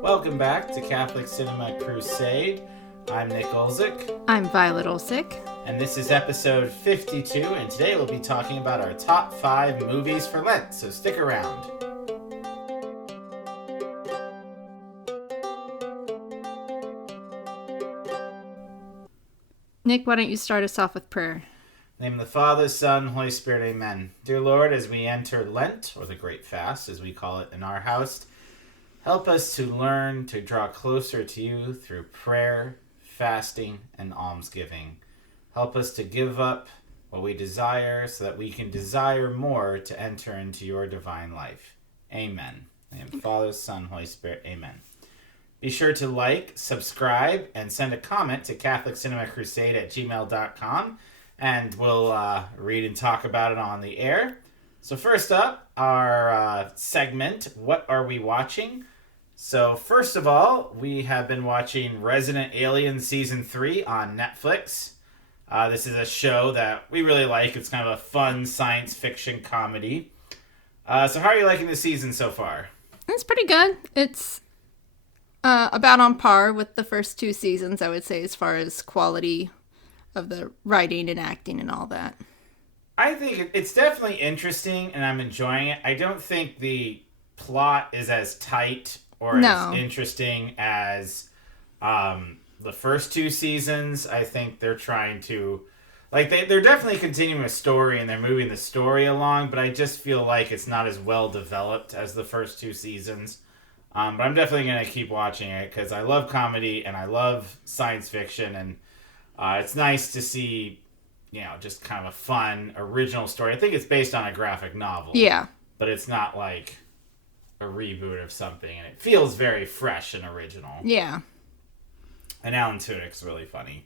Welcome back to Catholic Cinema Crusade. I'm Nick Olzik. I'm Violet Olsick. And this is episode 52, and today we'll be talking about our top 5 movies for Lent, so stick around. Nick, why don't you start us off with prayer? In the name of the Father, Son, Holy Spirit, amen. Dear Lord, as we enter Lent, or the Great Fast, as we call it in our house, help us to learn to draw closer to you through prayer, fasting, and almsgiving. Help us to give up what we desire so that we can desire more to enter into your divine life. Amen. In the name of the Father, Son, Holy Spirit, amen. Be sure to like, subscribe, and send a comment to CatholicCinemaCrusade@gmail.com, and we'll read and talk about it on the air. So first up, our segment, What Are We Watching? So first of all, we have been watching Resident Alien Season 3 on Netflix. This is a show that we really like. It's kind of a fun science fiction comedy. So how are you liking the season so far? It's pretty good. It's about on par with the first 2 seasons, I would say, as far as quality of the writing and acting and all that. I think it's definitely interesting, and I'm enjoying it. I don't think the plot is as tight or as interesting as the first 2 seasons. I think they're trying to... they're definitely continuing a story, and they're moving the story along, but I just feel like it's not as well developed as the first 2 seasons. But I'm definitely going to keep watching it, because I love comedy, and I love science fiction, and it's nice to see, just kind of a fun, original story. I think it's based on a graphic novel. Yeah. But it's not like a reboot of something, and it feels very fresh and original. Yeah. And Alan Tudyk's really funny.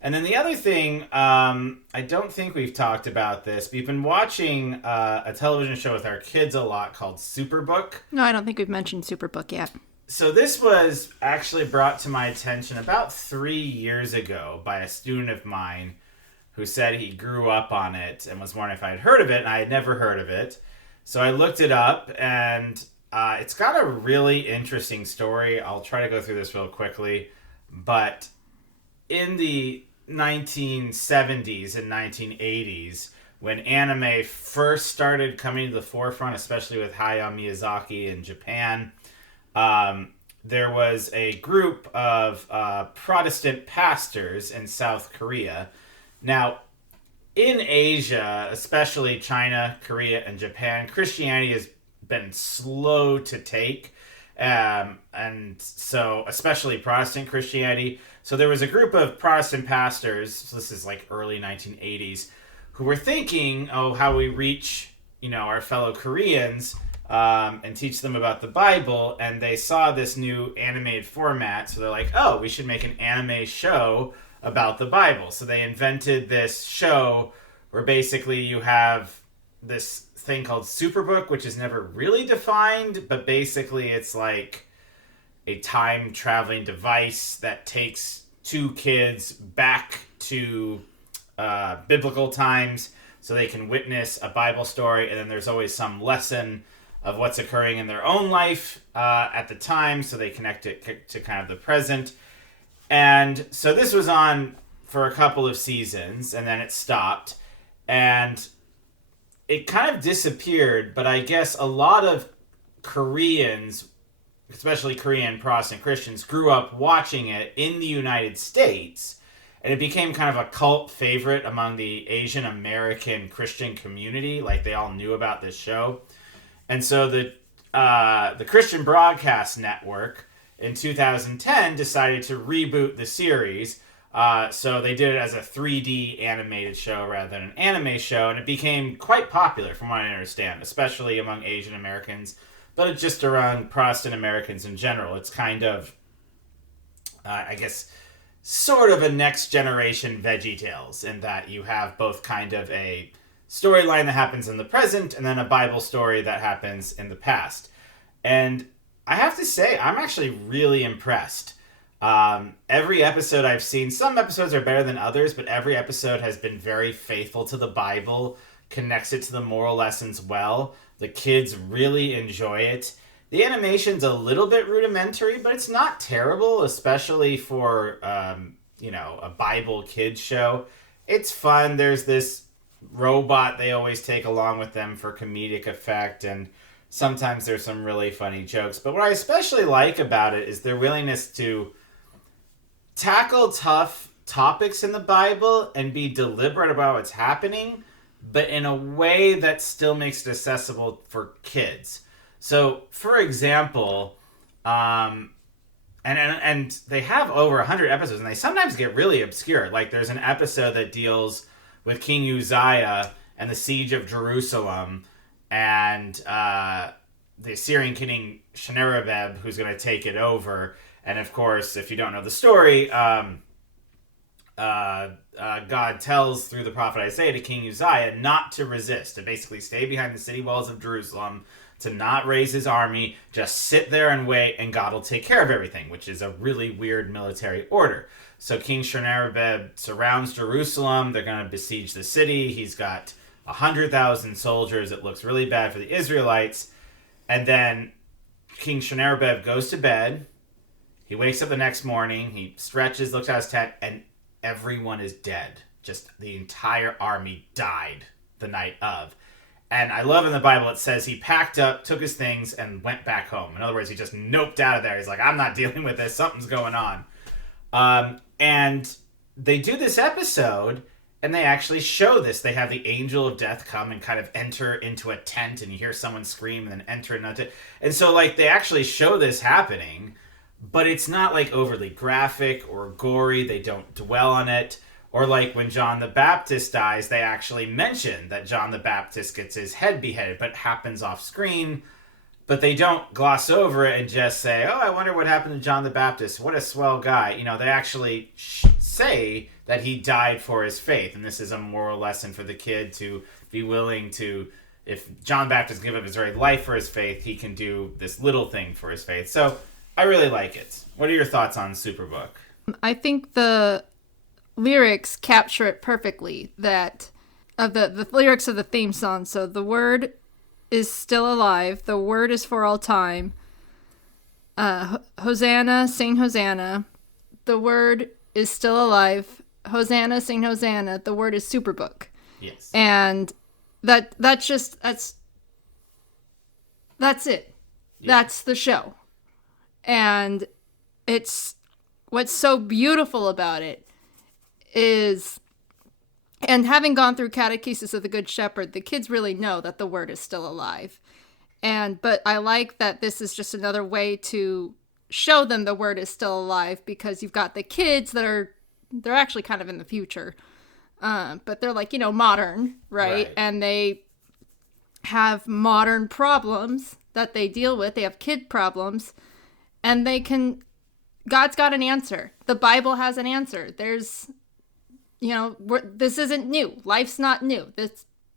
And then the other thing, I don't think we've talked about this. We've been watching a television show with our kids a lot called Superbook. No, I don't think we've mentioned Superbook yet. So this was actually brought to my attention about 3 years ago by a student of mine who said he grew up on it and was wondering if I had heard of it, and I had never heard of it. So I looked it up, and it's got a really interesting story. I'll try to go through this real quickly. But in the 1970s and 1980s, when anime first started coming to the forefront, especially with Hayao Miyazaki in Japan, there was a group of Protestant pastors in South Korea. Now, in Asia, especially China, Korea, and Japan, Christianity has been slow to take. And so, especially Protestant Christianity. So there was a group of Protestant pastors, so this is like early 1980s, who were thinking, how we reach, our fellow Koreans, and teach them about the Bible. And they saw this new animated format. So they're like, we should make an anime show about the Bible. So they invented this show where basically you have this thing called Superbook, which is never really defined, but basically it's like a time-traveling device that takes 2 kids back to biblical times so they can witness a Bible story, and then there's always some lesson of what's occurring in their own life at the time, so they connect it to kind of the present. And so this was on for a couple of seasons, and then it stopped, and it kind of disappeared, but I guess a lot of Koreans, especially Korean Protestant Christians, grew up watching it in the United States, and it became kind of a cult favorite among the Asian American Christian community. Like, they all knew about this show. And so the Christian Broadcast Network in 2010 decided to reboot the series. So they did it as a 3D animated show rather than an anime show, and it became quite popular from what I understand, especially among Asian Americans, but just around Protestant Americans in general. It's kind of, I guess, sort of a next generation VeggieTales, in that you have both kind of a storyline that happens in the present and then a Bible story that happens in the past. And I have to say, I'm actually really impressed. Every episode I've seen, some episodes are better than others, but every episode has been very faithful to the Bible, connects it to the moral lessons well. The kids really enjoy it. The animation's a little bit rudimentary, but it's not terrible, especially for, a Bible kids show. It's fun. There's this robot they always take along with them for comedic effect, and sometimes there's some really funny jokes. But what I especially like about it is their willingness to tackle tough topics in the Bible and be deliberate about what's happening, but in a way that still makes it accessible for kids. So, for example, and they have over 100 episodes, and they sometimes get really obscure. Like, there's an episode that deals with King Uzziah and the siege of Jerusalem, and the Assyrian king Sennacherib, who's going to take it over. And, of course, if you don't know the story, God tells through the prophet Isaiah to King Uzziah not to resist, to basically stay behind the city walls of Jerusalem, to not raise his army, just sit there and wait, and God will take care of everything, which is a really weird military order. So King Sennacherib surrounds Jerusalem. They're going to besiege the city. He's got 100,000 soldiers. It looks really bad for the Israelites. And then King Sennacherib goes to bed. He wakes up the next morning. He stretches, looks at his tent, and everyone is dead. Just the entire army died the night of. And I love in the Bible it says he packed up, took his things, and went back home. In other words, he just noped out of there. He's like, I'm not dealing with this. Something's going on. And they do this episode, and they actually show this. They have the angel of death come and kind of enter into a tent, and you hear someone scream and then enter another tent. And so, like, they actually show this happening, but it's not, like, overly graphic or gory. They don't dwell on it. Or like when John the Baptist dies, they actually mention that John the Baptist gets his head beheaded, but it happens off screen. But they don't gloss over it and just say, oh, I wonder what happened to John the Baptist. What a swell guy. You know, they actually say that he died for his faith. And this is a moral lesson for the kid to be willing to, if John the Baptist gave up his very life for his faith, he can do this little thing for his faith. So I really like it. What are your thoughts on Superbook? I think the lyrics capture it perfectly, that of the lyrics of the theme song. So the word is still alive, the word is for all time. Hosanna, sing Hosanna, the word is still alive. Hosanna, sing Hosanna, the word is Superbook. Yes. And that's it. Yeah. That's the show. And it's what's so beautiful about it is, and having gone through Catechesis of the Good Shepherd, the kids really know that the word is still alive. But I like that this is just another way to show them the word is still alive, because you've got the kids they're actually kind of in the future. But they're like, modern, right? And they have modern problems that they deal with. They have kid problems, and God's got an answer. The Bible has an answer. There's, this isn't new. Life's not new.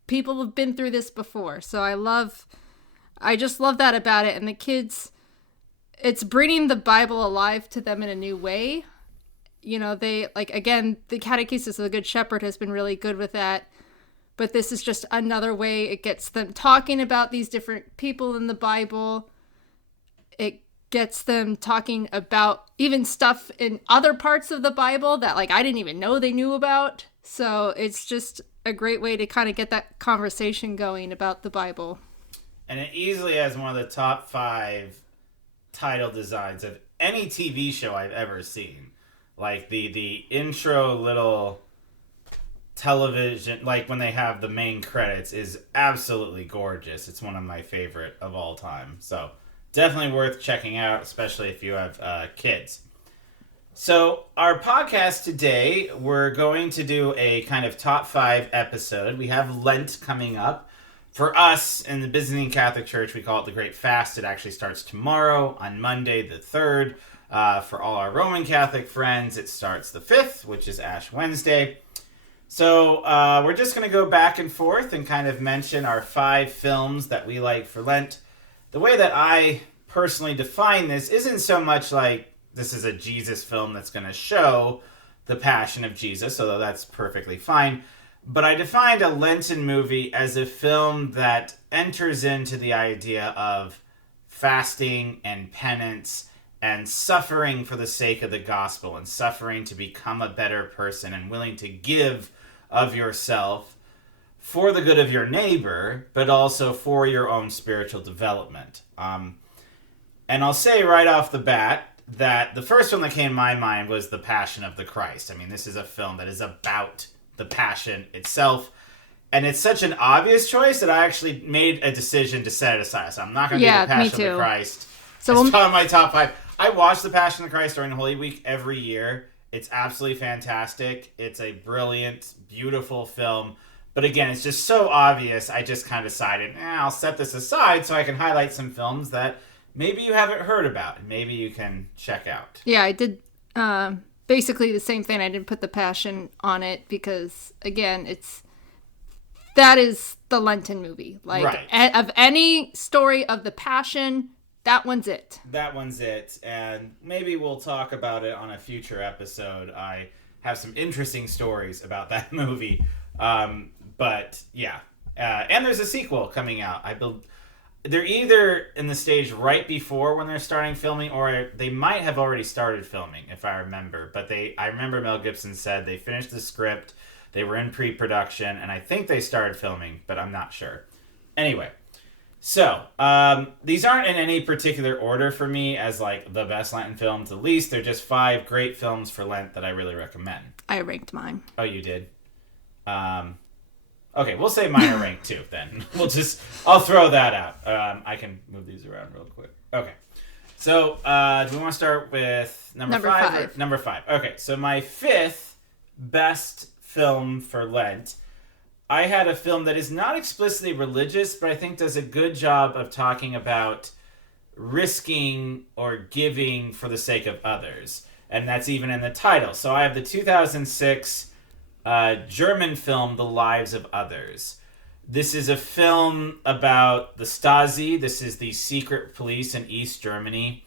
People have been through this before. So I just love that about it. And the kids, it's bringing the Bible alive to them in a new way. They, again, the Catechesis of the Good Shepherd has been really good with that. But this is just another way it gets them talking about these different people in the Bible. It gets them talking about even stuff in other parts of the Bible that I didn't even know they knew about. So it's just a great way to kind of get that conversation going about the Bible. And it easily has one of the top 5 title designs of any TV show I've ever seen. Like the intro little television, like when they have the main credits, is absolutely gorgeous. It's one of my favorite of all time. So definitely worth checking out, especially if you have kids. So our podcast today, we're going to do a kind of top 5 episode. We have Lent coming up. For us in the Byzantine Catholic Church, we call it the Great Fast. It actually starts tomorrow on Monday the 3rd. For all our Roman Catholic friends, it starts the 5th, which is Ash Wednesday. So we're just going to go back and forth and kind of mention our 5 films that we like for Lent. The way that I personally define this isn't so much like this is a Jesus film that's going to show the passion of Jesus, although that's perfectly fine. But I defined a Lenten movie as a film that enters into the idea of fasting and penance and suffering for the sake of the gospel and suffering to become a better person and willing to give of yourself for the good of your neighbor, but also for your own spiritual development. And I'll say right off the bat that the first one that came to my mind was The Passion of the Christ. I mean, this is a film that is about the Passion itself. And it's such an obvious choice that I actually made a decision to set it aside. So I'm not going to do The Passion of the Christ. So it's on my top 5. I watch The Passion of the Christ during Holy Week every year. It's absolutely fantastic. It's a brilliant, beautiful film. But again, it's just so obvious, I just kind of decided, I'll set this aside so I can highlight some films that maybe you haven't heard about and maybe you can check out. Yeah, I did basically the same thing. I didn't put The Passion on it because, again, that is the Lenten movie. Like, right. Of any story of the Passion, that one's it. That one's it. And maybe we'll talk about it on a future episode. I have some interesting stories about that movie. But yeah. And there's a sequel coming out. They're either in the stage right before when they're starting filming, or they might have already started filming, if I remember. But I remember Mel Gibson said they finished the script, they were in pre-production, and I think they started filming, but I'm not sure. Anyway, so these aren't in any particular order for me as like the best Lenten film to least. They're just 5 great films for Lent that I really recommend. I ranked mine. Oh, you did? Okay, we'll say mine are ranked too, then. I'll throw that out. I can move these around real quick. Okay. So, do we want to start with number 5? Number 5. Okay, so my 5th best film for Lent, I had a film that is not explicitly religious, but I think does a good job of talking about risking or giving for the sake of others. And that's even in the title. So I have the 2006... German film, The Lives of Others. This is a film about the Stasi. This is the secret police in East Germany.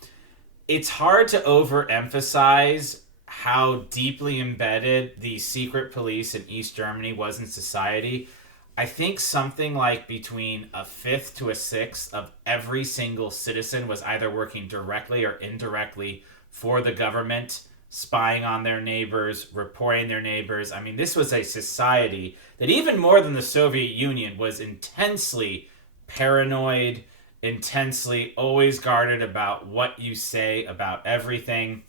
It's hard to overemphasize how deeply embedded the secret police in East Germany was in society. I think something like between a fifth to a sixth of every single citizen was either working directly or indirectly for the government, spying on their neighbors, reporting their neighbors. I mean, this was a society that even more than the Soviet Union was intensely paranoid, intensely always guarded about what you say about everything.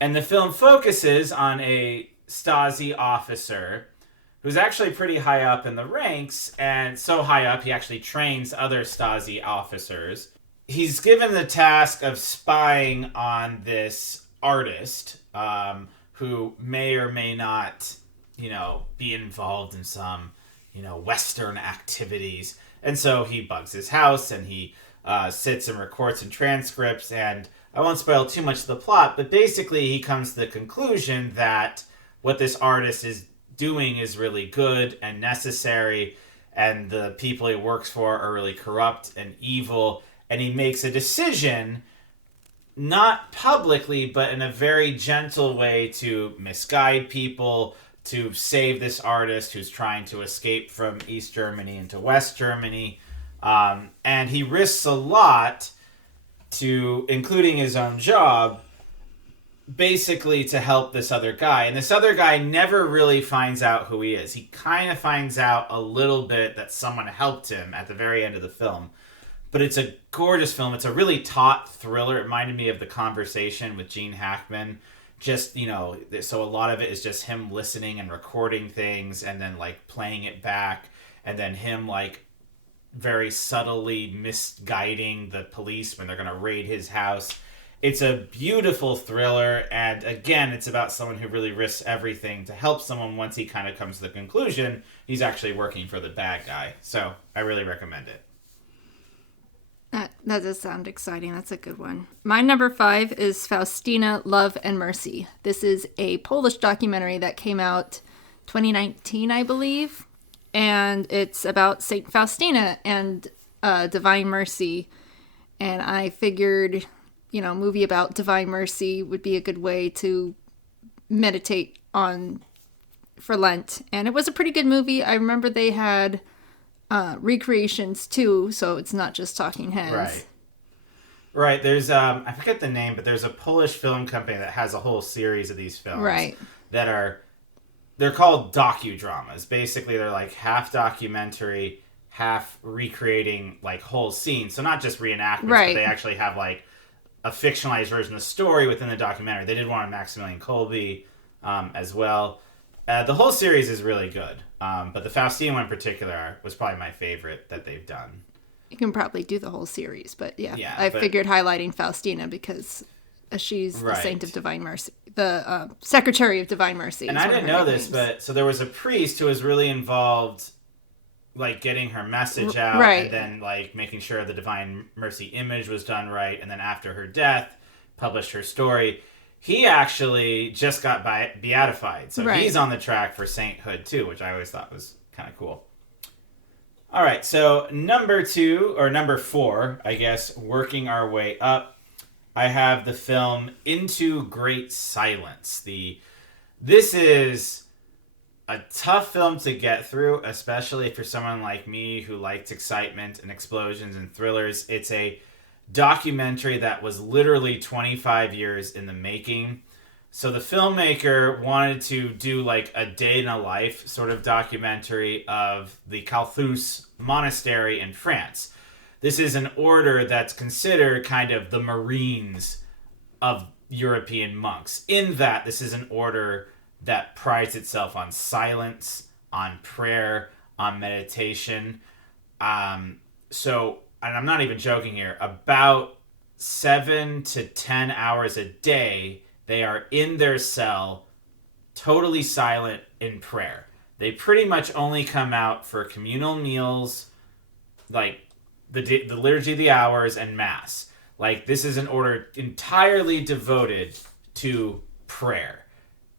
And the film focuses on a Stasi officer who's actually pretty high up in the ranks, and so high up he actually trains other Stasi officers. He's given the task of spying on this artist who may or may not, be involved in some, Western activities. And so he bugs his house and he sits and records and transcripts. And I won't spoil too much of the plot, but basically he comes to the conclusion that what this artist is doing is really good and necessary, and the people he works for are really corrupt and evil. And he makes a decision, not publicly, but in a very gentle way, to misguide people, to save this artist who's trying to escape from East Germany into West Germany. And he risks a lot, including his own job, basically to help this other guy. And this other guy never really finds out who he is. He kind of finds out a little bit that someone helped him at the very end of the film. But it's a gorgeous film. It's a really taut thriller. It reminded me of The Conversation with Gene Hackman. Just, so a lot of it is just him listening and recording things and then, playing it back. And then him, very subtly misguiding the police when they're going to raid his house. It's a beautiful thriller. And, again, it's about someone who really risks everything to help someone once he kind of comes to the conclusion he's actually working for the bad guy. So I really recommend it. That does sound exciting. That's a good one. My number 5 is Faustina, Love and Mercy. This is a Polish documentary that came out 2019, I believe. And it's about Saint Faustina and Divine Mercy. And I figured, a movie about Divine Mercy would be a good way to meditate on for Lent. And it was a pretty good movie. I remember they had recreations too, so it's not just talking heads. Right. Right, there's I forget the name, but there's a Polish film company that has a whole series of these films Right. that are they're called docudramas. Basically, they're like half documentary, half recreating like whole scenes. So not just reenactments, but Right. they actually have like a fictionalized version of the story within the documentary. They did one on Maximilian Kolbe as well. The whole series is really good, but the Faustine one in particular was probably my favorite that they've done. You can probably do the whole series, but Yeah, I but- figured highlighting Faustina because she's the Right. Saint of Divine Mercy, the Secretary of Divine Mercy. And is I one of didn't her know this, nicknames. but so there was a priest who was really involved, like getting her message out, Right. and then like making sure the Divine Mercy image was done right, and then after her death, published her story. He actually just got beatified, so Right. he's on the track for sainthood too, which I always thought was kind of cool. All right, so number 4, I guess, working our way up, I have the film Into Great Silence. This is a tough film to get through, especially if you're someone like me who likes excitement and explosions and thrillers. It's a documentary that was literally 25 years in the making. So the filmmaker wanted to do like a day in a life sort of documentary of the Carthusis Monastery in France. This is an order that's considered kind of the Marines of European monks, in that this is an order that prides itself on silence, on prayer, on meditation. And I'm not even joking here, about 7 to 10 hours a day, they are in their cell, totally silent in prayer. They pretty much only come out for communal meals, like the liturgy of the hours and mass. Like, this is an order entirely devoted to prayer.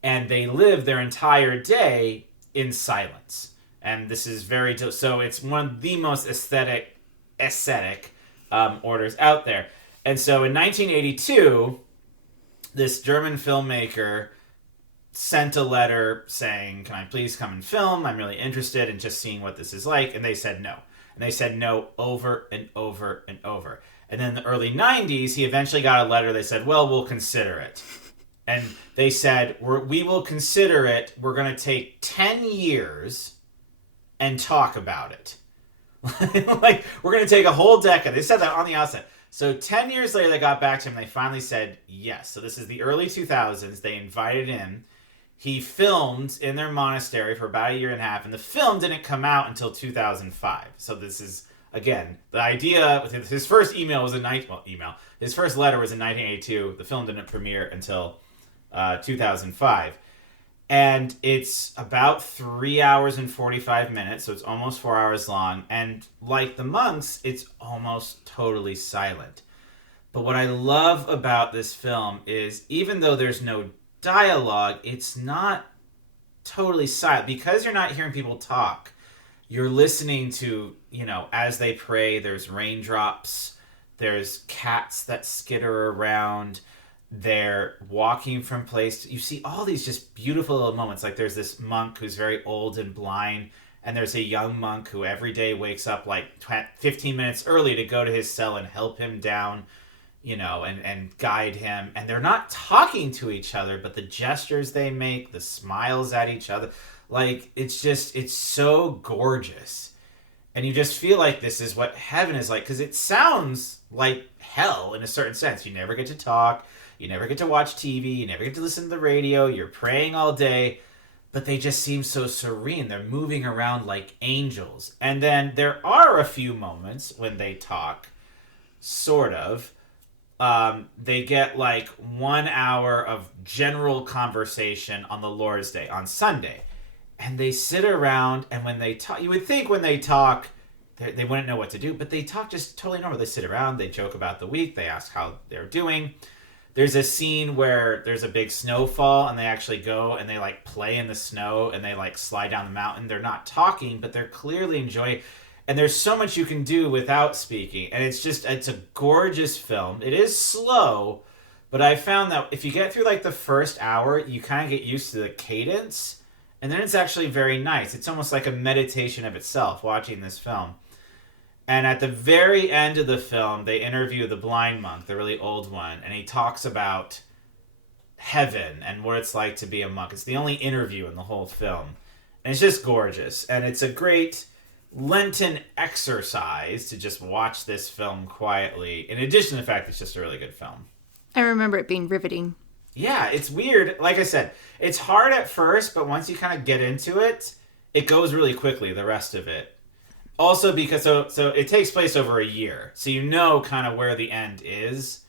And they live their entire day in silence. And this is so it's one of the most ascetic orders out there. And so in 1982, this German filmmaker sent a letter saying, "Can I please come and film? I'm really interested in just seeing what this is like." And they said no. And they said no over and over and over. And then in the early 90s, he eventually got a letter. They said, "Well, we'll consider it." And they said, we will consider it. We're going to take 10 years and talk about it. Like, we're going to take a whole decade. They said that on the outset. So 10 years later, they got back to him. They finally said yes. So this is the early 2000s. They invited him. He filmed in their monastery for about a year and a half. And the film didn't come out until 2005. So this is, again, the idea. His first email was his first letter was in 1982. The film didn't premiere until 2005. And it's about 3 hours and 45 minutes, so it's almost 4 hours long. And like the monks, it's almost totally silent. But what I love about this film is, even though there's no dialogue, it's not totally silent. Because you're not hearing people talk, you're listening to, as they pray, there's raindrops, there's cats that skitter around, they're walking from place you see all these just beautiful little moments. Like, there's this monk who's very old and blind, and there's a young monk who every day wakes up like 15 minutes early to go to his cell and help him down, and guide him. And they're not talking to each other, but the gestures they make, the smiles at each other, like, it's so gorgeous. And you just feel like this is what heaven is like, because it sounds like hell in a certain sense. You never get to talk. You never get to watch TV. You never get to listen to the radio. You're praying all day. But they just seem so serene. They're moving around like angels. And then there are a few moments when they talk, sort of. They get like 1 hour of general conversation on the Lord's Day, on Sunday. And they sit around, and when they talk, you would think when they talk, they wouldn't know what to do. But they talk just totally normal. They sit around. They joke about the week. They ask how they're doing. There's a scene where there's a big snowfall, and they actually go and they like play in the snow, and they like slide down the mountain. They're not talking, but they're clearly enjoying. And there's so much you can do without speaking. And it's a gorgeous film. It is slow, but I found that if you get through like the first hour, you kind of get used to the cadence, and then it's actually very nice. It's almost like a meditation of itself watching this film. And at the very end of the film, they interview the blind monk, the really old one, and he talks about heaven and what it's like to be a monk. It's the only interview in the whole film. And it's just gorgeous. And it's a great Lenten exercise to just watch this film quietly, in addition to the fact it's just a really good film. I remember it being riveting. Yeah, it's weird. Like I said, it's hard at first, but once you kind of get into it, it goes really quickly, the rest of it. Also because, so it takes place over a year, so you know kind of where the end is,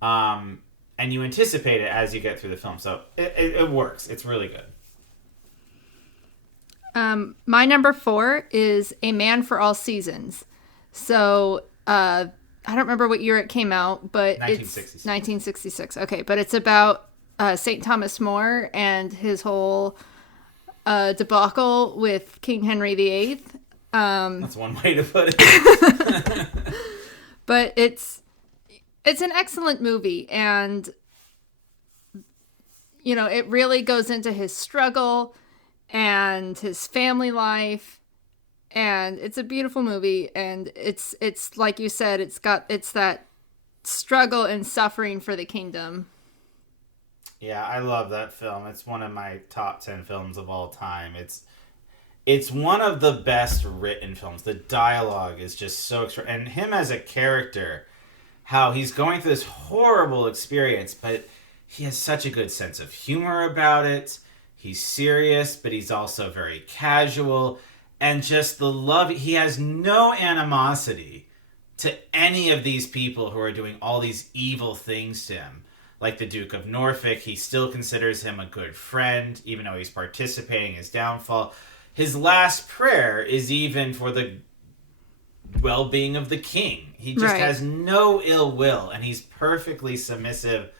and you anticipate it as you get through the film. So it works. It's really good. My number 4 is A Man for All Seasons. So, I don't remember what year it came out, but 1966. It's 1966. Okay, but it's about St. Thomas More and his whole debacle with King Henry VIII. That's one way to put it. But it's an excellent movie, and you know, it really goes into his struggle and his family life, and it's a beautiful movie, and it's like you said, it's that struggle and suffering for the kingdom. Yeah, I love that film. It's one of my top 10 films of all time. It's one of the best written films. The dialogue is just so extra, and him as a character, how he's going through this horrible experience, but he has such a good sense of humor about it. He's serious, but he's also very casual, and just the love. He has no animosity to any of these people who are doing all these evil things to him. Like the Duke of Norfolk, he still considers him a good friend, even though he's participating in his downfall. His last prayer is even for the well-being of the king. He just has no ill will, and he's perfectly submissive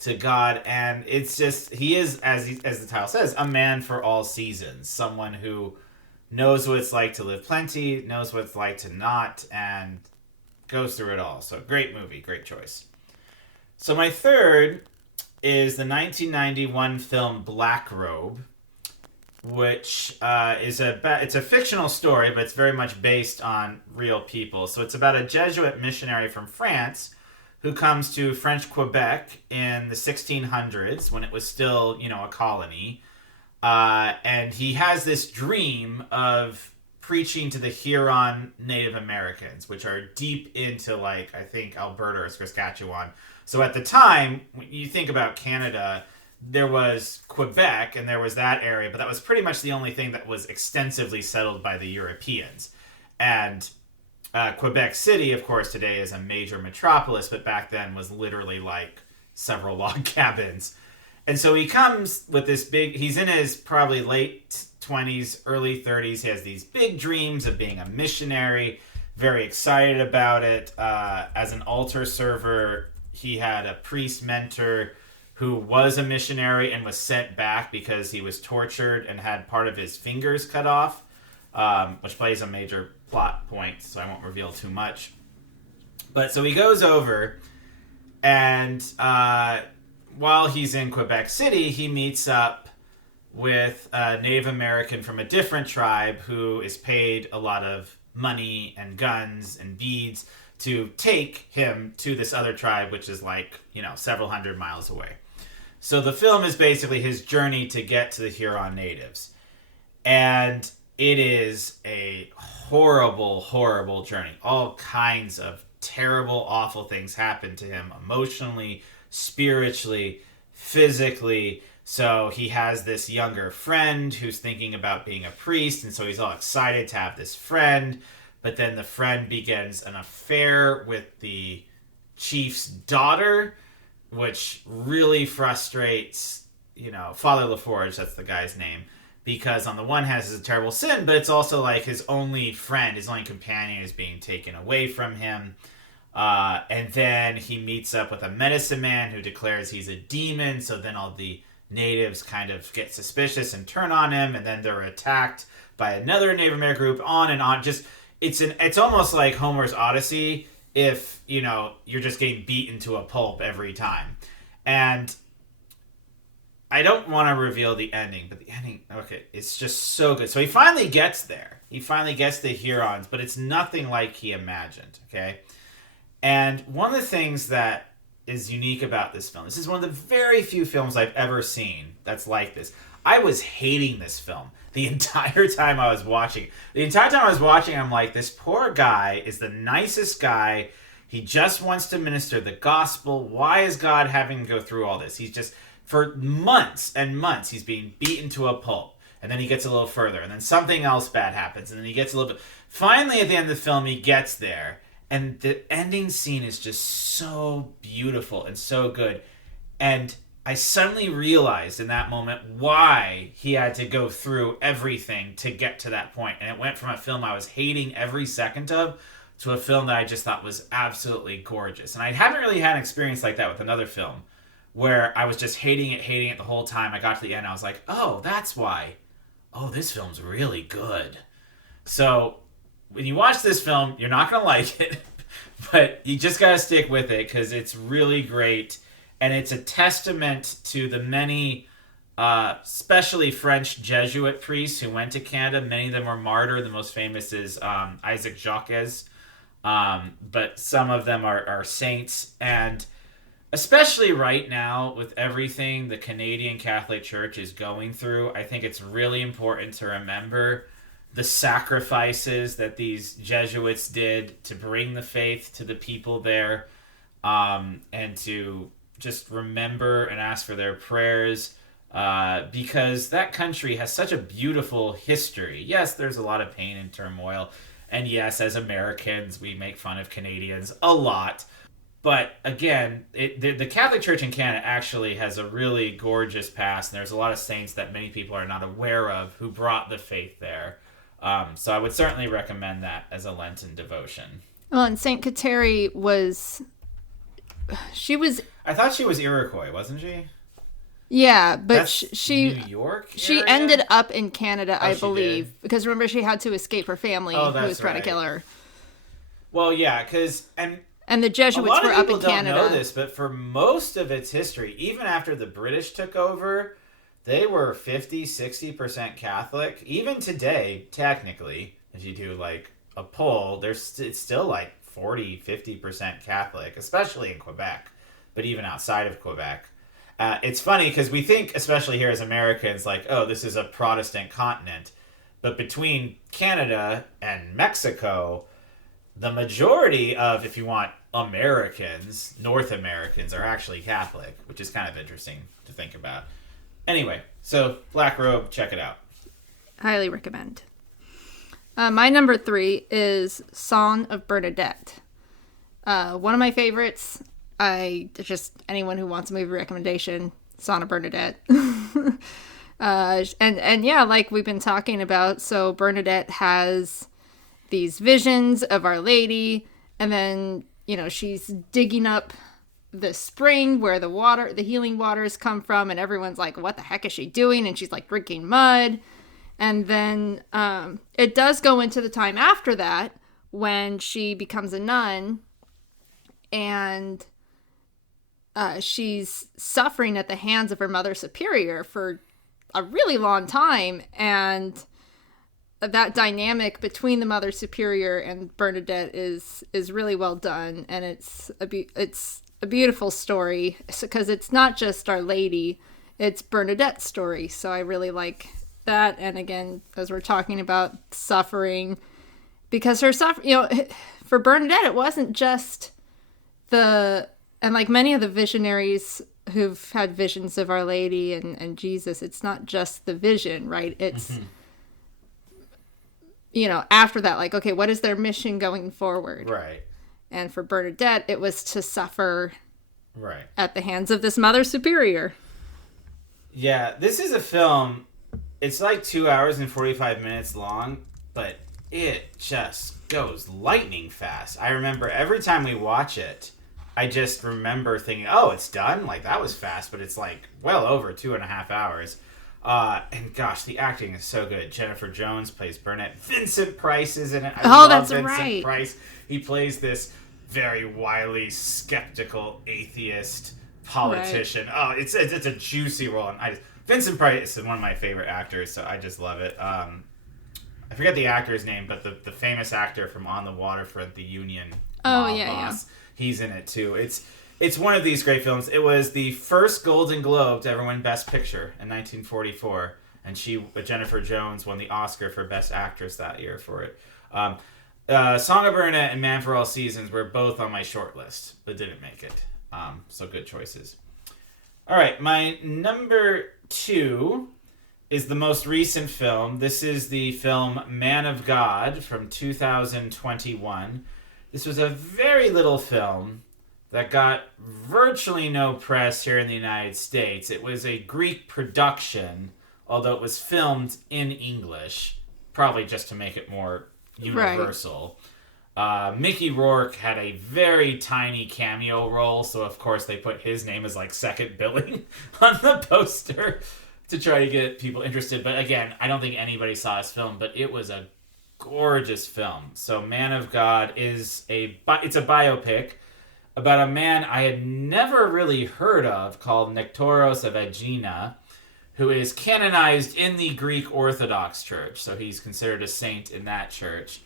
to God. And it's just, he is, as the title says, a man for all seasons. Someone who knows what it's like to live plenty, knows what it's like to not, and goes through it all. So great movie, great choice. So my third is the 1991 film Black Robe, which is it's a fictional story, but it's very much based on real people. So it's about a Jesuit missionary from France who comes to French Quebec in the 1600s when it was still, a colony. And he has this dream of preaching to the Huron Native Americans, which are deep into, I think, Alberta or Saskatchewan. So at the time, when you think about Canada, there was Quebec and there was that area, but that was pretty much the only thing that was extensively settled by the Europeans. And Quebec City, of course, today is a major metropolis, but back then was literally several log cabins. And so he comes with this he's in his probably late 20s, early 30s. He has these big dreams of being a missionary, very excited about it. As an altar server, he had a priest mentor who was a missionary and was sent back because he was tortured and had part of his fingers cut off, which plays a major plot point, so I won't reveal too much. But so he goes over, and while he's in Quebec City, he meets up with a Native American from a different tribe who is paid a lot of money and guns and beads to take him to this other tribe, which is several hundred miles away. So the film is basically his journey to get to the Huron natives. And it is a horrible, horrible journey. All kinds of terrible, awful things happen to him emotionally, spiritually, physically. So he has this younger friend who's thinking about being a priest, and so he's all excited to have this friend. But then the friend begins an affair with the chief's daughter, which really frustrates, Father LaForge, that's the guy's name, because on the one hand, it's a terrible sin, but it's also his only friend, his only companion is being taken away from him. And then he meets up with a medicine man who declares he's a demon, so then all the natives kind of get suspicious and turn on him, and then they're attacked by another Native American group, on and on. Just it's almost like Homer's Odyssey if, you're just getting beaten to a pulp every time. And I don't want to reveal the ending, but the ending, okay, it's just so good. So he finally gets there. He finally gets the Hurons, but it's nothing like he imagined, okay? And one of the things that is unique about this film, this is one of the very few films I've ever seen that's like this. I was hating this film the entire time I was watching. The entire time I was watching, I'm like, this poor guy is the nicest guy. He just wants to minister the gospel. Why is God having to go through all this? He's just, for months and months, he's being beaten to a pulp. And then he gets a little further. And then something else bad happens. And then he gets a little bit... Finally, at the end of the film, he gets there. And the ending scene is just so beautiful and so good. And I suddenly realized in that moment why he had to go through everything to get to that point. And it went from a film I was hating every second of to a film that I just thought was absolutely gorgeous. And I haven't really had an experience like that with another film where I was just hating it the whole time. I got to the end, I was like, oh, that's why. Oh, this film's really good. So when you watch this film, you're not going to like it, but you just got to stick with it because it's really great. And it's a testament to the many, especially French Jesuit priests who went to Canada. Many of them were martyred. The most famous is Isaac Jogues. But some of them are saints. And especially right now with everything the Canadian Catholic Church is going through, I think it's really important to remember the sacrifices that these Jesuits did to bring the faith to the people there, and to just remember and ask for their prayers, because that country has such a beautiful history. Yes, there's a lot of pain and turmoil, and yes, as Americans, we make fun of Canadians a lot. But again, the Catholic Church in Canada actually has a really gorgeous past, and there's a lot of saints that many people are not aware of who brought the faith there. So I would certainly recommend that as a Lenten devotion. Well, and Saint Kateri was... I thought she was Iroquois, wasn't she? Yeah, but That's she New York area? She ended up in Canada, I believe, did? because remember she had to escape her family who was trying to right. kill her. Well, yeah, because And the Jesuits a lot were of up people in Canada. don't know this, but for most of its history, even after the British took over, they were 50-60% Catholic. Even today, technically, if you do like a poll, it's still like 40-50% Catholic, especially in Quebec, but even outside of Quebec. It's funny because we think, especially here as Americans, like, oh, this is a Protestant continent. But between Canada and Mexico, the majority of, if you want, Americans, North Americans, are actually Catholic, which is kind of interesting to think about. Anyway, so Black Robe, check it out. Highly recommend. My number 3 is Song of Bernadette. One of my favorites. Anyone who wants a movie recommendation, Song of Bernadette. And yeah, like we've been talking about, so Bernadette has these visions of Our Lady, and then, she's digging up the spring where the healing waters come from, and everyone's like, what the heck is she doing? And she's like drinking mud. And then it does go into the time after that when she becomes a nun, and she's suffering at the hands of her Mother Superior for a really long time, and that dynamic between the Mother Superior and Bernadette is really well done, and it's a beautiful story because it's not just Our Lady, it's Bernadette's story. So I really like that. And again, as we're talking about suffering, because her for Bernadette, it wasn't just and like many of the visionaries who've had visions of Our Lady and Jesus, it's not just the vision, right? It's, after that, like, okay, what is their mission going forward? Right. And for Bernadette, it was to suffer right at the hands of this Mother Superior. Yeah, this is a film, it's like 2 hours and 45 minutes long, but it just goes lightning fast. I remember every time we watch it, I just remember thinking, oh, it's done? Like, that was fast, but it's like well over 2.5 hours. And gosh, the acting is so good. Jennifer Jones plays Bernadette. Vincent Price is in it. I love that's Vincent right. Price. He plays this very wily, skeptical, atheist politician. Right. Oh, it's a juicy role, and Vincent Price is one of my favorite actors, so I just love it. I forget the actor's name, but the famous actor from On the Water for the Union boss, he's in it too. It's one of these great films. It was the first Golden Globe to ever win Best Picture in 1944, and Jennifer Jones won the Oscar for Best Actress that year for it. Song of Bernadette and Man for All Seasons were both on my short list, but didn't make it. So good choices. All right, my number 2 is the most recent film. This is the film Man of God from 2021. This was a very little film that got virtually no press here in the United States. It was a Greek production, although it was filmed in English, probably just to make it more universal. Right. Mickey Rourke had a very tiny cameo role, so of course they put his name as like second billing on the poster to try to get people interested. But again, I don't think anybody saw this film, but it was a gorgeous film. So Man of God it's a biopic about a man I had never really heard of called Nektoros of Aegina, who is canonized in the Greek Orthodox Church. So he's considered a saint in that church.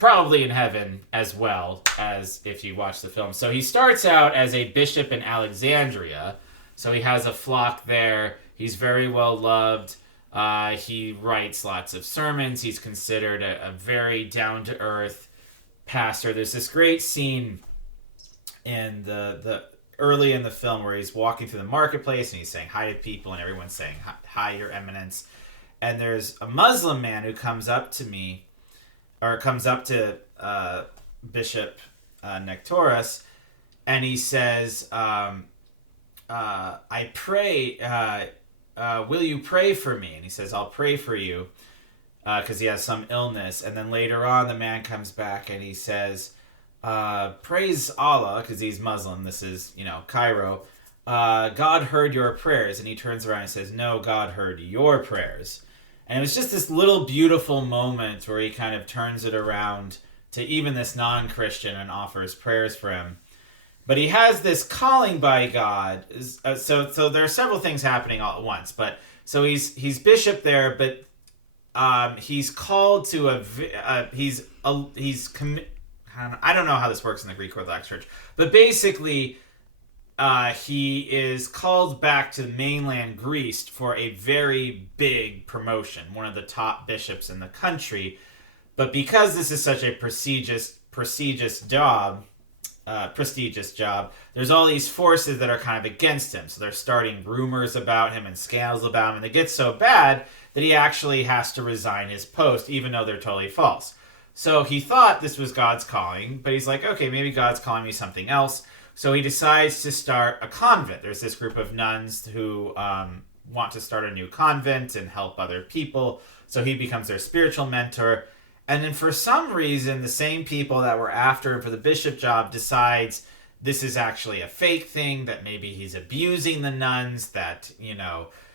Probably in heaven as well, as if you watch the film. So he starts out as a bishop in Alexandria. So he has a flock there. He's very well loved. He writes lots of sermons. He's considered a very down-to-earth pastor. There's this great scene in the early in the film where he's walking through the marketplace and he's saying hi to people and everyone's saying hi, Your Eminence. And there's a Muslim man who comes up to Bishop Nektoros, and he says, I pray, will you pray for me? And he says, I'll pray for you, because he has some illness. And then later on, the man comes back and he says, praise Allah, because he's Muslim. This is, Cairo. God heard your prayers. And he turns around and says, no, God heard your prayers. And it was just this little beautiful moment where he kind of turns it around to even this non-Christian and offers prayers for him. But he has this calling by God. So there are several things happening all at once. But so he's bishop there, but he's called to I don't know how this works in the Greek Orthodox Church, but basically he is called back to mainland Greece for a very big promotion, one of the top bishops in the country. But because this is such a prestigious job, there's all these forces that are kind of against him. So they're starting rumors about him and scandals about him, and it gets so bad that he actually has to resign his post, even though they're totally false. So he thought this was God's calling, but he's like, okay, maybe God's calling me something else. So he decides to start a convent. There's this group of nuns who want to start a new convent and help other people. So he becomes their spiritual mentor. And then for some reason, the same people that were after him for the bishop job decides this is actually a fake thing, that maybe he's abusing the nuns, that,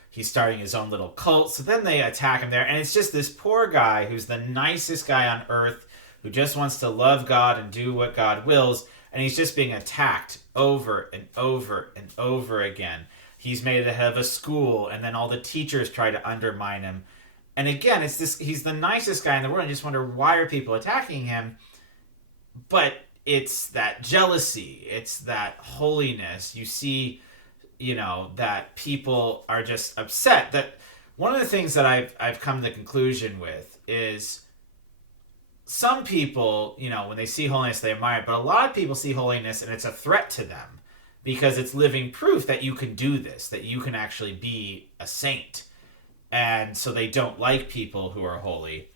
he's starting his own little cult. So then they attack him there. And it's just this poor guy who's the nicest guy on earth, who just wants to love God and do what God wills. And he's just being attacked over and over and over again. He's made the head of a school, and then all the teachers try to undermine him. And again, he's the nicest guy in the world. I just wonder, why are people attacking him? But it's that jealousy. It's that holiness. You see, that people are just upset. That one of the things that I've come to the conclusion with is some people, when they see holiness, they admire it. But a lot of people see holiness and it's a threat to them because it's living proof that you can do this, that you can actually be a saint. And so they don't like people who are holy.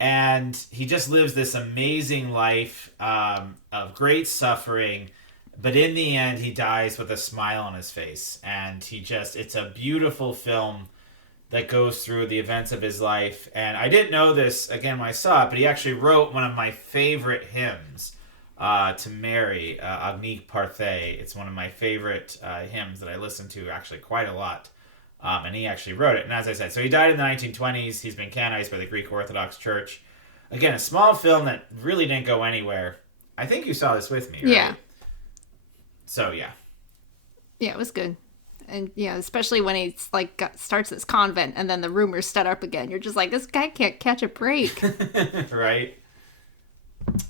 And he just lives this amazing life of great suffering. But in the end, he dies with a smile on his face. And it's a beautiful film that goes through the events of his life. And I didn't know this, again, when I saw it, but he actually wrote one of my favorite hymns to Mary, Agnique Parthe. It's one of my favorite hymns that I listen to actually quite a lot. And he actually wrote it. And as I said, so he died in the 1920s. He's been canonized by the Greek Orthodox Church. Again, a small film that really didn't go anywhere. I think you saw this with me, right? Yeah. So, yeah. Yeah, it was good. And yeah, especially when he's like starts this convent and then the rumors start up again. You're just like, this guy can't catch a break. Right?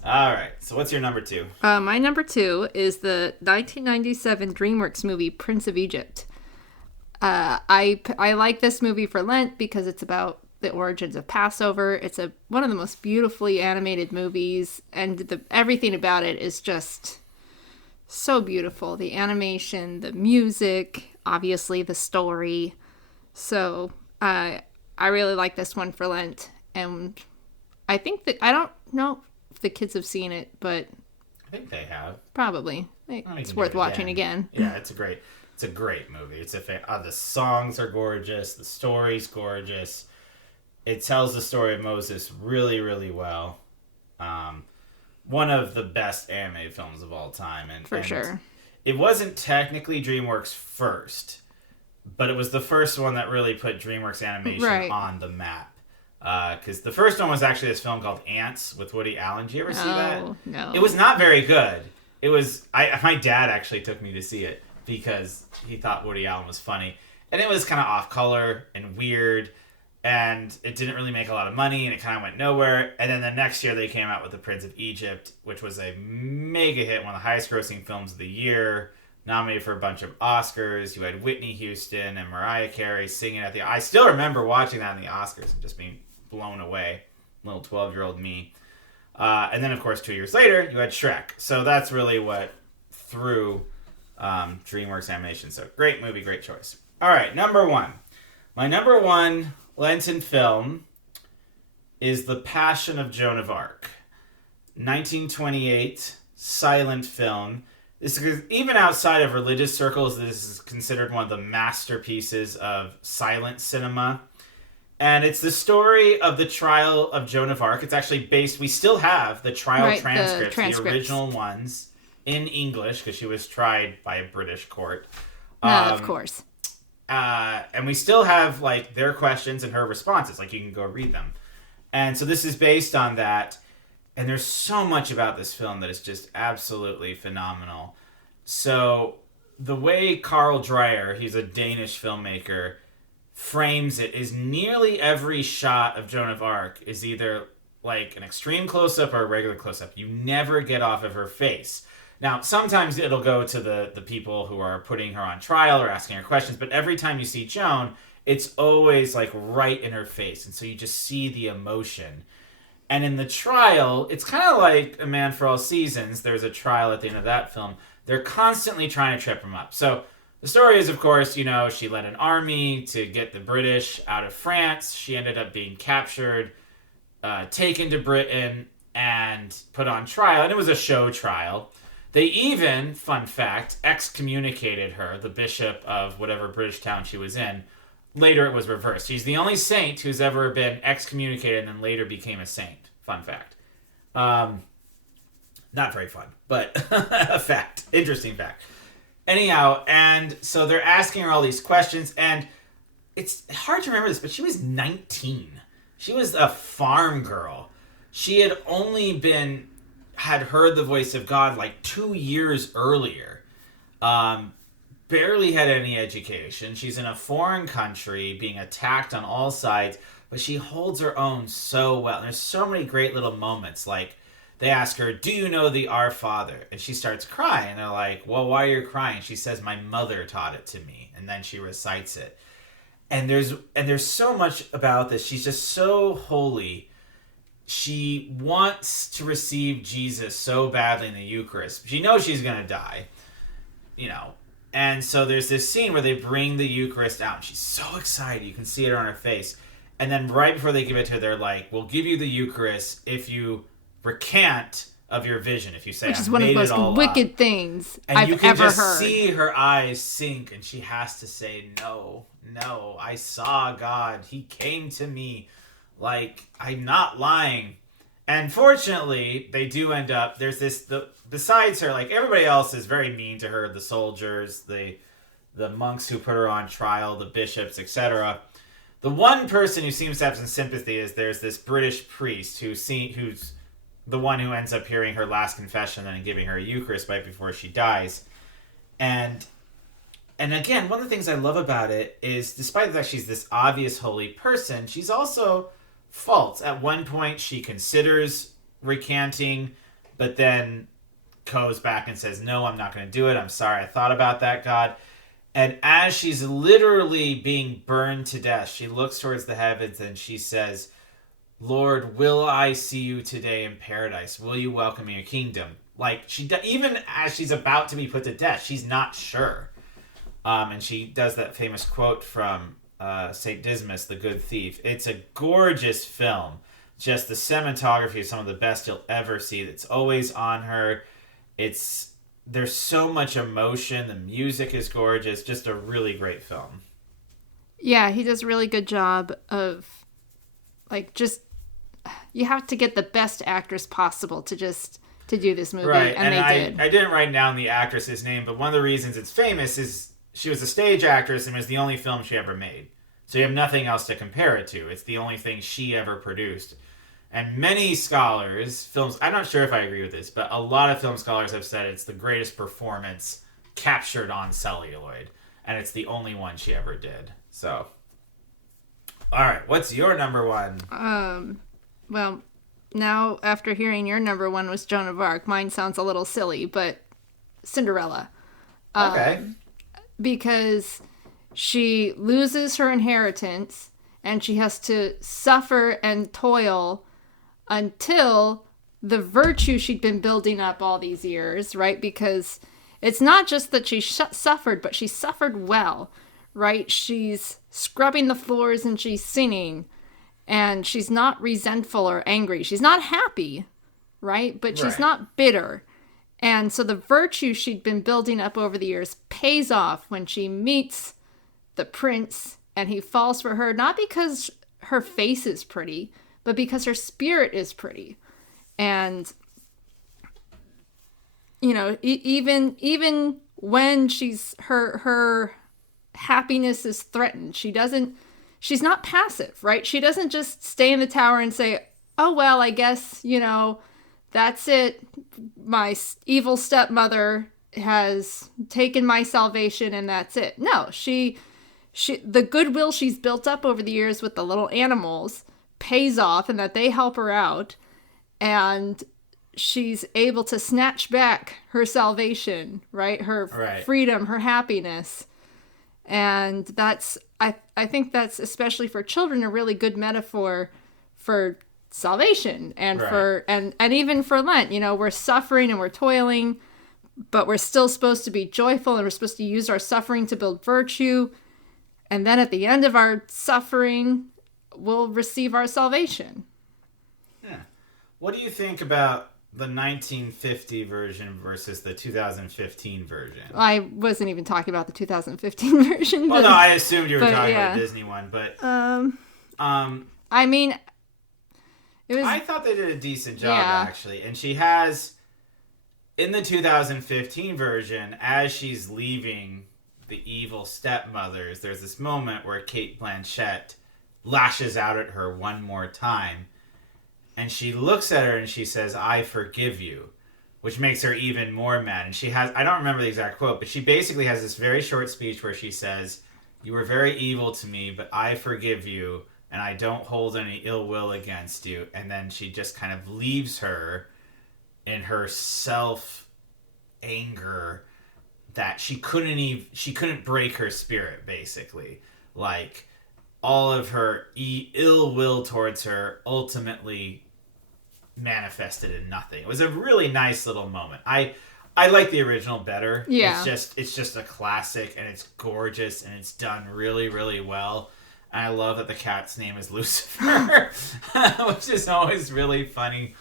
All right. So what's your number 2? My number 2 is the 1997 DreamWorks movie Prince of Egypt. I like this movie for Lent because it's about the origins of Passover. It's one of the most beautifully animated movies, and everything about it is just so beautiful. The animation, the music, obviously the story. So I really like this one for Lent, and I think that I don't know if the kids have seen it, but I think they have. probably it's worth watching again. Yeah, it's a great movie. The songs are gorgeous. The story's gorgeous. It tells the story of Moses really, really well. One of the best anime films of all time. For sure. It wasn't technically DreamWorks first, but it was the first one that really put DreamWorks animation on the map. Because the first one was actually this film called Ants with Woody Allen. Did you ever see that? No. It was not very good. It was... my dad actually took me to see it because he thought Woody Allen was funny. And it was kind of off-color and weird, and it didn't really make a lot of money, and it kind of went nowhere. And then the next year they came out with The Prince of Egypt, which was a mega hit, one of the highest-grossing films of the year, nominated for a bunch of Oscars. You had Whitney Houston and Mariah Carey singing at the... I still remember watching that in the Oscars and just being blown away. Little 12-year-old me. And then, of course, 2 years later, you had Shrek. So that's really what threw DreamWorks Animation. So great movie, great choice. All right, number 1. My number 1 Lenten film is The Passion of Joan of Arc. 1928 silent film. Even outside of religious circles, this is considered one of the masterpieces of silent cinema. And it's the story of the trial of Joan of Arc. It's actually based... We still have the trial transcripts, the original ones, in English, because she was tried by a British court. Of course. And we still have, like, their questions and her responses. Like, you can go read them. And so this is based on that. And there's so much about this film that is just absolutely phenomenal. So the way Carl Dreyer, he's a Danish filmmaker, frames it is nearly every shot of Joan of Arc is either like an extreme close-up or a regular close-up. You never get off of her face. Now, sometimes it'll go to the people who are putting her on trial or asking her questions, but every time you see Joan, it's always like right in her face. And so you just see the emotion. And in the trial, it's kind of like A Man for All Seasons. There's a trial at the end of that film. They're constantly trying to trip him up. So the story is, of course, you know, she led an army to get the British out of France. She ended up being captured, taken to Britain, and put on trial. And it was a show trial. They even, fun fact, excommunicated her, the bishop of whatever British town she was in. Later it was reversed. She's the only saint who's ever been excommunicated and then later became a saint. Fun fact. Not very fun, but a fact. Interesting fact. Anyhow, and so they're asking her all these questions, and it's hard to remember this, but she was 19. She was a farm girl. She had only had heard the voice of God like 2 years earlier. Barely had any education. She's in a foreign country being attacked on all sides, but she holds her own so well. And there's so many great little moments. Like, they ask her, "Do you know the Our Father?" And she starts crying. And they're like, "Well, why are you crying?" She says, "My mother taught it to me." And then she recites it. And there's so much about this. She's just so holy. She wants to receive Jesus so badly in the Eucharist. She knows she's going to die, you know. And so there's this scene where they bring the Eucharist out. And she's so excited. You can see it on her face. And then right before they give it to her, they're like, "We'll give you the Eucharist if you recant of your vision." If you say, "Which is one of the most wicked things and I've you can ever just heard." See her eyes sink, and she has to say, no, I saw God. He came to me. Like, I'm not lying. And fortunately, they do end up, there's this, besides her, like, everybody else is very mean to her, the soldiers, the monks who put her on trial, the bishops, etc. The one person who seems to have some sympathy is there's this British priest who's the one who ends up hearing her last confession and giving her a Eucharist right before she dies. And again, one of the things I love about it is, despite the fact she's this obvious holy person, she's also false. At one point, she considers recanting, but then goes back and says, no, I'm not going to do it. I'm sorry. I thought about that, God. And as she's literally being burned to death, she looks towards the heavens and she says, Lord, will I see you today in paradise? Will you welcome me in your kingdom? Like, even as she's about to be put to death, she's not sure. And she does that famous quote from St. Dismas, the Good Thief. It's a gorgeous film. Just the cinematography is some of the best you'll ever see. It's always on her. There's so much emotion. The music is gorgeous. Just a really great film. Yeah, he does a really good job of, like, just, you have to get the best actress possible to do this movie. Right, and they did. I didn't write down the actress's name, but one of the reasons it's famous is she was a stage actress and it was the only film she ever made. So you have nothing else to compare it to. It's the only thing she ever produced. And many scholars, I'm not sure if I agree with this, but a lot of film scholars have said it's the greatest performance captured on celluloid. And it's the only one she ever did. So, all right, what's your number one? Well, now after hearing your number one was Joan of Arc, mine sounds a little silly, but Cinderella. Okay. Because she loses her inheritance and she has to suffer and toil until the virtue she'd been building up all these years, right? Because it's not just that she suffered, but she suffered well, right? She's scrubbing the floors and she's singing, and she's not resentful or angry. She's not happy, right? But she's not bitter. And so the virtue she'd been building up over the years pays off when she meets the prince and he falls for her, not because her face is pretty, but because her spirit is pretty. And, you know, even when her happiness is threatened, she's not passive, right? She doesn't just stay in the tower and say, oh, well, I guess, you know, that's it. My evil stepmother has taken my salvation and that's it. No, the goodwill she's built up over the years with the little animals pays off, and that they help her out, and she's able to snatch back her salvation, right? Her freedom, her happiness. And that's, I think that's, especially for children, a really good metaphor for salvation and for and even for Lent. You know, we're suffering and we're toiling, but we're still supposed to be joyful, and we're supposed to use our suffering to build virtue. And then at the end of our suffering, we'll receive our salvation. Yeah. What do you think about the 1950 version versus the 2015 version? I wasn't even talking about the 2015 version. Well, no, I assumed you were talking about the Disney one, but I mean, it was. I thought they did a decent job actually, and she has in the 2015 version, as she's leaving the evil stepmothers, there's this moment where Cate Blanchett lashes out at her one more time, and she looks at her and she says, I forgive you, which makes her even more mad. And she has, I don't remember the exact quote, but she basically has this very short speech where she says, you were very evil to me, but I forgive you, and I don't hold any ill will against you. And then she just kind of leaves her in her self anger that she couldn't break her spirit, basically. Like, all of her ill will towards her ultimately manifested in nothing. It was a really nice little moment. I like the original better. Yeah. It's just a classic, and it's gorgeous, and it's done really, really well. And I love that the cat's name is Lucifer, which is always really funny.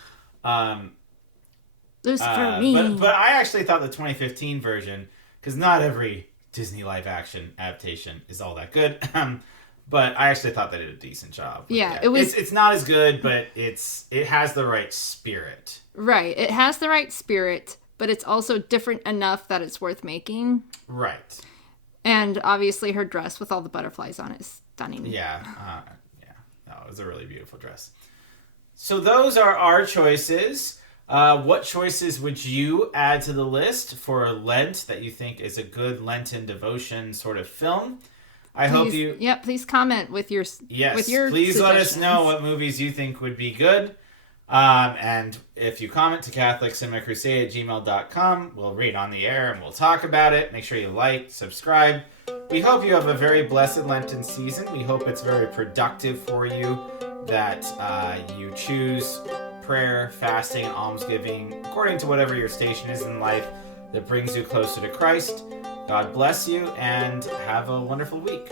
Lucifer me. But I actually thought the 2015 version, because not every Disney live action adaptation is all that good. But I actually thought they did a decent job. Yeah, it was. It's not as good, but it has the right spirit. Right, it has the right spirit, but it's also different enough that it's worth making. Right. And obviously, her dress with all the butterflies on it is stunning. Yeah, No, it was a really beautiful dress. So those are our choices. What choices would you add to the list for Lent that you think is a good Lenten devotion sort of film? Please comment with your please let us suggestions. know what movies you think would be good. And if you comment to CatholicCinemaCrusade@gmail.com, we'll read on the air and we'll talk about it. Make sure you like, subscribe. We hope you have a very blessed Lenten season. We hope it's very productive for you, that you choose prayer, fasting, and almsgiving according to whatever your station is in life that brings you closer to Christ. God bless you, and have a wonderful week.